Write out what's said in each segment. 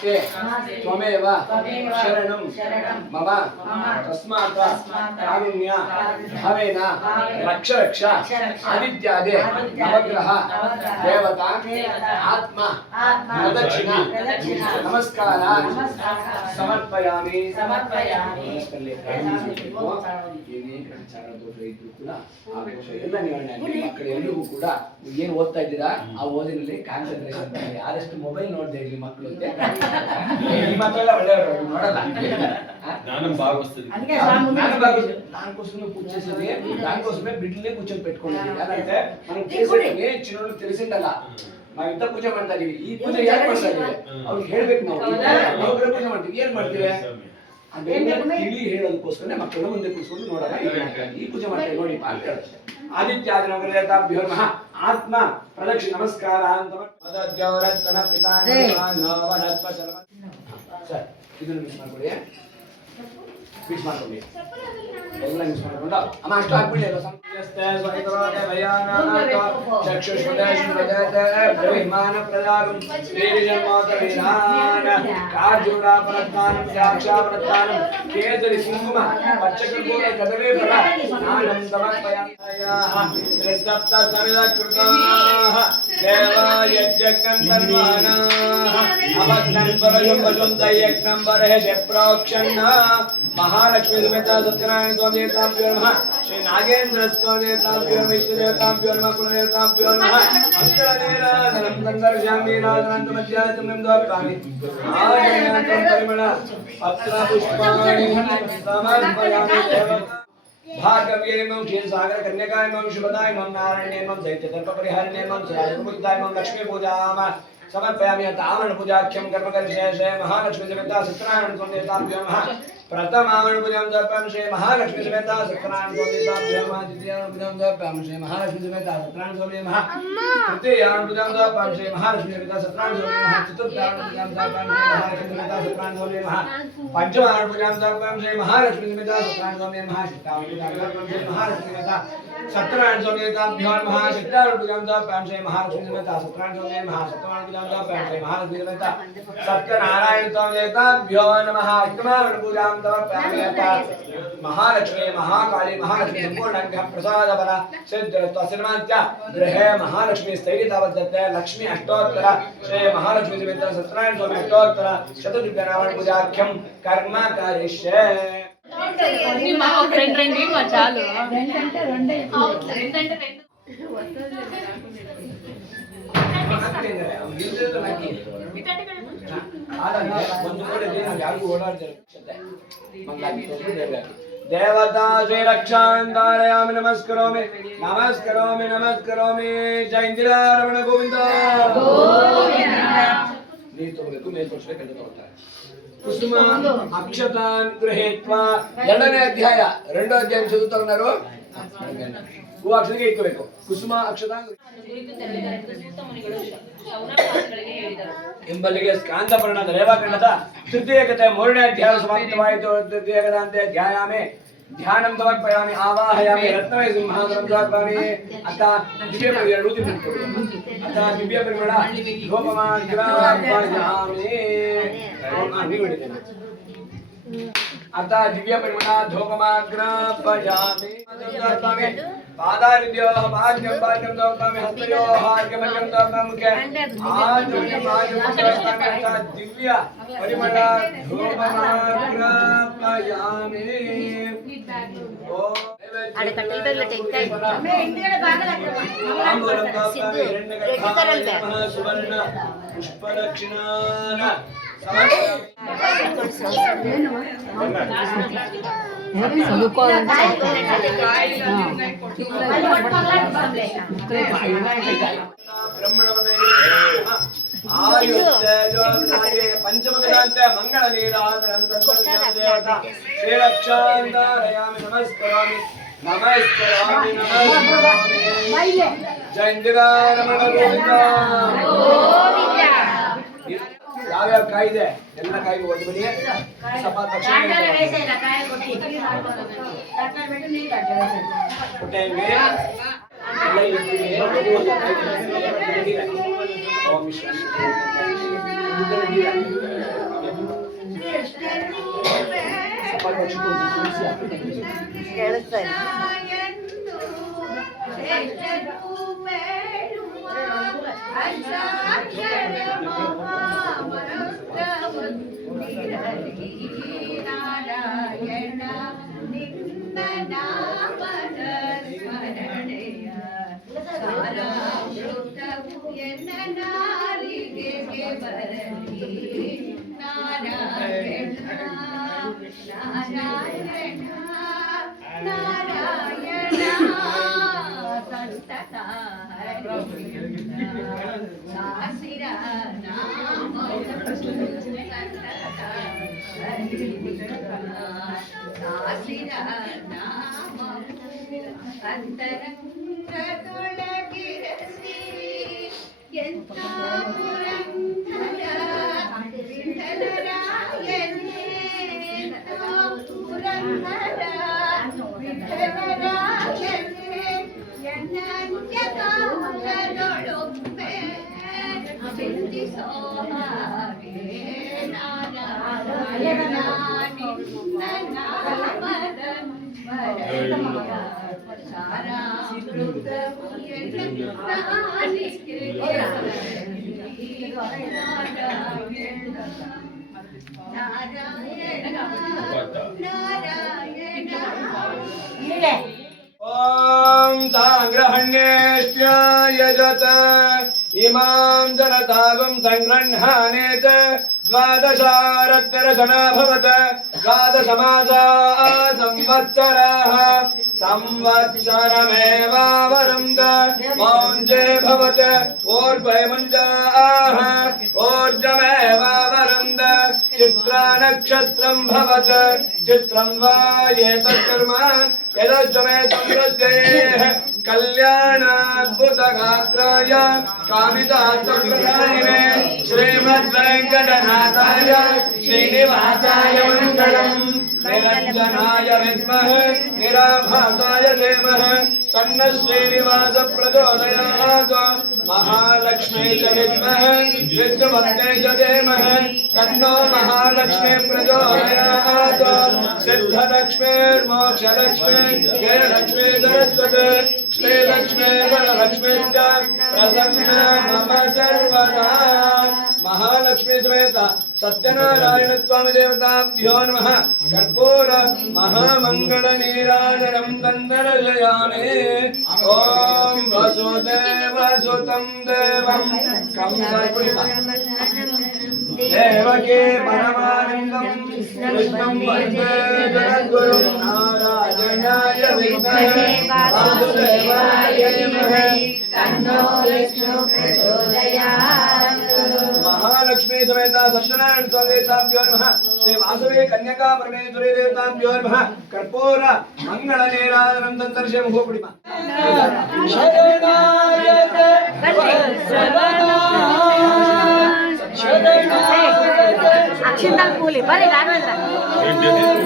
त्वमेव शरणं मम तस्मात् कारुण्य भावेन रक्ष रक्ष आदित्यादि नवग्रह देवता आत्मा प्रदक्षिण नमस्कार समर्पयामि ಎಲ್ಲ ಮಕ್ಕಳು ಎಲ್ರಿಗೂ ಕೂಡ ಏನು ಓದ್ತಾ ಇದ್ದೀರಾ ಆ ಓದಿನಲ್ಲಿ ಕಾನ್ಸಂಟ್ರೇಷನ್ ಮಾಡಿ. ಯಾರೆಷ್ಟು ಮೊಬೈಲ್ ನೋಡ್ತಾ ಇರ್ಲಿ ಮಕ್ಕಳು ಈ ಮಕ್ಕಳೆಲ್ಲ ಒಳ್ಳೆಯವರು ನೋಡಲ್ಲ. దానికోసమే పూజ చేసేది, దానికోసమే బిడ్డలే కూర్చొని పెట్టుకునేది. ಯಾರಂటే మనం చేసేది చిన్నోళ్ళు తెలిసిండಲ್ಲ. ನಾವು ಇಂಥ ಪೂಜೆ ಮಾಡ್ತಾ ಇದೀವಿ, ಈ ಪೂಜೆ ಯಾಕೆ ಮಾಡ್ತಾ ಇದೀವಿ ಅವ್ರಿಗೆ ಹೇಳ್ಬೇಕು. ನಾವು ಪೂಜೆ ಮಾಡ್ತೀವಿ, ಏನ್ ಮಾಡ್ತೀವಿ ತಿಳಿ ಹೇಳೋದಕ್ಕೋಸ್ಕರ ಮಕ್ಕಳನ್ನ ಮುಂದೆ ಕೂರಿಸ್ಕೊಂಡು ನೋಡೋಣ ಈ ಪೂಜೆ ಮಾಡ್ತೇವೆ ನೋಡಿ ಅಂತ ಹೇಳುತ್ತೆ. ಆದಿತ್ಯಾದಿ ನವಗ್ರಹೇತಾಭ್ಯೋ ನಮಃ ಆತ್ಮ ಪ್ರದಕ್ಷಿಣ ನಮಸ್ಕಾರ ಅಂತ ಮದದ್ಯೌರತ್ನ ಪಿತಾನವನತ್ವ ಸರ್ವ. ಸರ್ ಇದನ್ನು ಮಿಕ್ಸ್ ಮಾಡ್ಕೊಳ್ಳಿ, ಮಿಕ್ಸ್ ಮಾಡ್ಕೊಳ್ಳಿ, ಎಲ್ಲ ಮಿಕ್ಸ್ ಮಾಡ್ಕೊಂಡು ಅಮ್ಮ ಅಷ್ಟು ಹಾಕ್ಬಿಡಿ. ಎಲ್ಲ ಸಂಸ್ಥೆ ಸ್ವಹಿತವಾದ ಭಯಾನಾಥ ಚಕ್ಷುಷ್ಪದೇಶ್ವರಜತೆ ಬ್ರಹ್ಮಾನ ಪ್ರಜಾಗಂ ಶ್ರೀಜನ್ಮಾತ ವಿಧಾನ ಕಾರ್ಜುರಾಪರತ್ನಾನಂ ದ್ರಾಕ್ಷಾಪರತ್ನಾನಂ ಕೇಸರಿ ಕುಂಕುಮ ಪಚ್ಚಕರ್ಪೂರ ಕದವೇ ಫಲ ಸ್ನಾನಂ ಸಮರ್ಪಯಾಮಯಾಃ ತ್ರಿಸಪ್ತ ಸಮಿದ ಕೃತಾಃ ದೇವಾಯಜ್ಞಕಂತನ್ಮಾನಾಃ ಅವಗ್ನಂ ಪರಶಂ ವಶಂ ದಯಜ್ಞಂ ಬರಹೆ ಪ್ರೋಕ್ಷಣ್ಣ महालक्ष्मी समेत सत्यनारायण स्वामी देवताभ्यो नमः श्री नागेंद्र स्वामी देवताभ्यो नमः इष्ट देवताभ्यो नमः कुल देवताभ्यो नमः मंगलदेवतानं संदर्शयामि राजनंद मध्यात्मं द्वापामि आजनातं परिमल पत्र पुष्पाणि समर्पयामि भागव्येमं क्षीरसागर कन्यकायमं शुभदायमं नारायणेमं दैत्यदर्प परिहरणेमं सदाशिवपूजितायमं लक्ष्मी पूजाम समर्पयामि। तावण पूजाख्यं कर्मकर्षे महालक्ष्मी समेत सत्यनारायण स्वामी देवताभ्यो नमः प्रथमावण पूजां समर्पयामि श्री महालक्ष्मी समेत सत्यनारायण स्वामी देवताभ्यो नमः। द्वितीयावण पूजां समर्पयामि श्री महालक्ष्मी समेत सत्यनारायण स्वामी नमः। तृतीयावण पूजां समर्पयामि श्री महालक्ष्मी समेत सत्यनारायण स्वामी नमः। चतुर्थावण पूजां समर्पयामि श्री महालक्ष्मी समेत सत्यनारायण स्वामी नमः। पंचमावण पूजां समर्पयामि श्री महालक्ष्मी समेत सत्यनारायण स्वामी नमः। षष्ठावण पूजां समर्पयामि श्री महालक्ष्मी समेत सत्यनारायण स्वामी देवताभ्यो नमः। षष्ठावण पूजां समर्पयामि श्री महालक्ष्मी समेत सत्यनारायण स्वामी नमः। सप्तमावण पूजां समर्पयामि श्री महालक्ष्मी समेत सत्यनारायण स्वामी देवताभ्यो नमः। अष्टमावण पूजां समर्पयामि महालक्ष्मी महाकाली महालक्ष्मी संपूर्णज्ञ प्रसाद बल सिद्धरत्व सिद्धांत्य गृहे महालक्ष्मी स्थैर्यतावद्दत्ते लक्ष्मी अष्टोत्तर श्री महालक्ष्मी समेत सत्यनारायण स्वामी अष्टोत्तर शतद्रव्यनारायण पूजाख्यं कर्म करिष्ये। చాలు देवता श्री रक्षांतारयामि नमस्करोमि नमस्करोमि नमस्करोमि। जय इंदिरारमण गोविंद ನೀರು ತಗೋಬೇಕು, ಮೇಲೆ ತೋರಿಸ್ರೆ ಕಣ್ಣು ತಗೋತಾರೆ. ಕುಸುಮ ಅಕ್ಷತಾನ್ ಗೃಹೀತ್ವಾ ಎರಡನೇ ಅಧ್ಯಾಯ ಚದುರ್ತಾರೆ. ಹೂ ಅಕ್ಷತೆಗೆ ಇಟ್ಕೋಬೇಕು. ಕುಸುಮ ಅಕ್ಷತಾನ್ ಎಂಬಲ್ಲಿಗೆ ಸ್ಕಾಂದಪರ್ಣದ ರೇವಾಖಂಡದ ತೃತೀಯ ಕಥೆ ಮೂರನೇ ಅಧ್ಯಾಯ ಸಮಾಪ್ತವಾಯಿತು. ತೃತೀಯ ಕಥಾಂತೆ ಧ್ಯಾಯಾಮಿ ध्यानं समर्पयामि आवाहयामि रत्नमय सिंहासनं समर्पयामि। अतः दिव्य परिमळ अतः दिव्य परिमळ धूपमाग्रापयामि। अतः दिव्य परिमळ धूपमाग्रापयामि। पादारिद्योः भाग्यं भाग्यं समर्पयामि। हस्तयोः अर्घ्यमर्घ्यं समर्पयामि। मुखे दिव्य परिमळ धूपमाग्रापयामि। आडे कटल बैगला टेंकाय मे इंडियाला बागला सिद्धू रेडी करल बे सुवर्ण पुष्पदक्षिणान पंचमगदान्ते मंगल नीराजनं श्री रक्षांतारयामि नमस्करामि नमस्करामि नमस्करामि। जय इंदिरारमण गोविंद ಯಾವ್ಯಾವ ಕಾಯಿ ಇದೆ ಎಲ್ಲ ಕಾಯಿಗೆ ಒಡ್ಬಿಡಿ. ಸ್ವಲ್ಪ ತಕ್ಷಣ ಓಂ ओम सांग्रहण्येष्य यजत इमां जनतागं संगृह्णानेत द्वादशारत्यरसना भवत द्वादशमासा संवत्सराः संवत्सरमेवावरुन्द मौञ्जे भवत ऊर्ध्वैमुञ्जाः ऊर्जमेवावरुन्द चित्रा नक्षत्रं भवत चित्रं वा एतत्कर्म यदश्चमे समृद्धेः कल्याणाद्भुतगात्राय कामितार्थप्रदायिने श्रीमद्वेङ्कटनाथाय श्रीनिवासाय मङ्गलम् निरञ्जनाय विद्महे निराभासाय धीमहि तन्नः श्रीनिवास प्रचोदयात् महालक्ष्मी च विद्महे विद्मवत्यै च धीमहि तन्नो महालक्ष्मी प्रचोदयात् सिद्धलक्ष्मीर्मोक्षलक्ष्मी जयलक्ष्मी सरस्वती श्रीलक्ष्मी वरलक्ष्मी च प्रसन्ना मम सर्वदा। महालक्ष्मी समेत सत्यनारायण स्वामी देवताभ्यो नमः। कर्पूर महामंगल नीराजनम दर्शयामि। ओम वसुदेव सुतं देवं देवकी परमानंदं कृष्णं वन्दे जगद्गुरुं नारायणाय विद्महे वासुदेवाय धीमहि तन्नो विष्णुः प्रचोदयात्। महालक्ष्मी समेत सत्यनारायण स्वामी देवताभ्यो नमः। श्री वासवी कन्यका परमेश्वरी देवताभ्यो नमः। कर्पूर मंगल नीराजनं दर्शयामि। होपड़ी अक्षिंतल पूली बरे राघवेंद्र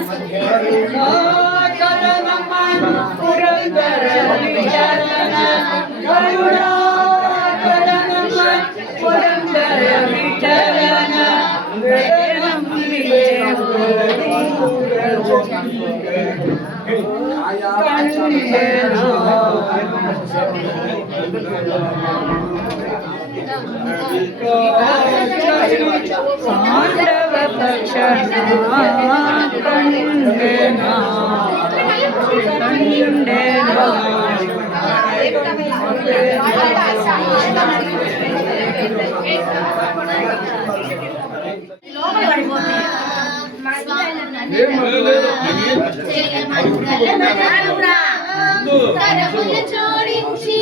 జోడించి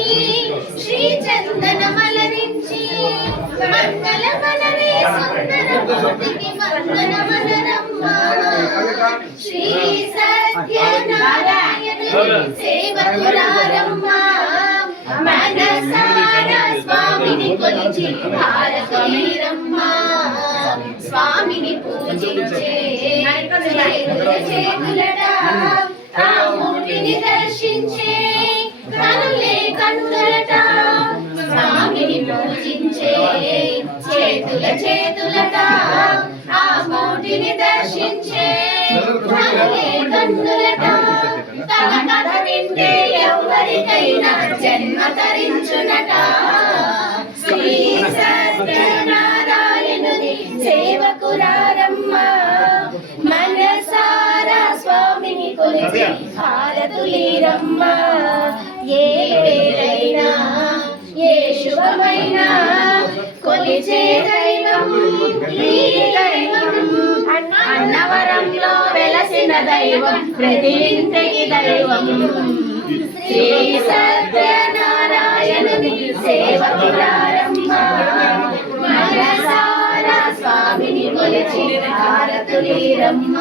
శ్రీ చందన మలరించి మంగళ మనరే సుందర మూర్తికి వందన మనరమ్మ శ్రీ సత్యనారాయణ సేవకులారమ్మ మనసార స్వామిని కొలిచి భారతీరమ్మ స్వామిని పూజించే చేతులడా ఆ మూర్తిని దర్శించే కనులే కన్నులట స్వామిని పూజించే చేతులట ఆ మూర్తిని దర్శించే కనులే కన్నులట తన కథ వింటే ఎవరికైనా జన్మ తరించునట శ్రీ సత్యనారాయణుని సేవకురారమ్మ మనసారా స్వామిని కొలిచి హారతులీరమ్మ ఏ వేళైనా ఏ శుభమైనా కొలిచే దైవం ఈ దైవం అన్నవరంలో వెలసిన దైవం ప్రతి ఇంటికి దైవం శ్రీ సత్యనారాయణుని సేవకురారమ్మ మనసారా స్వామిని కొలిచి హారతులీరమ్మ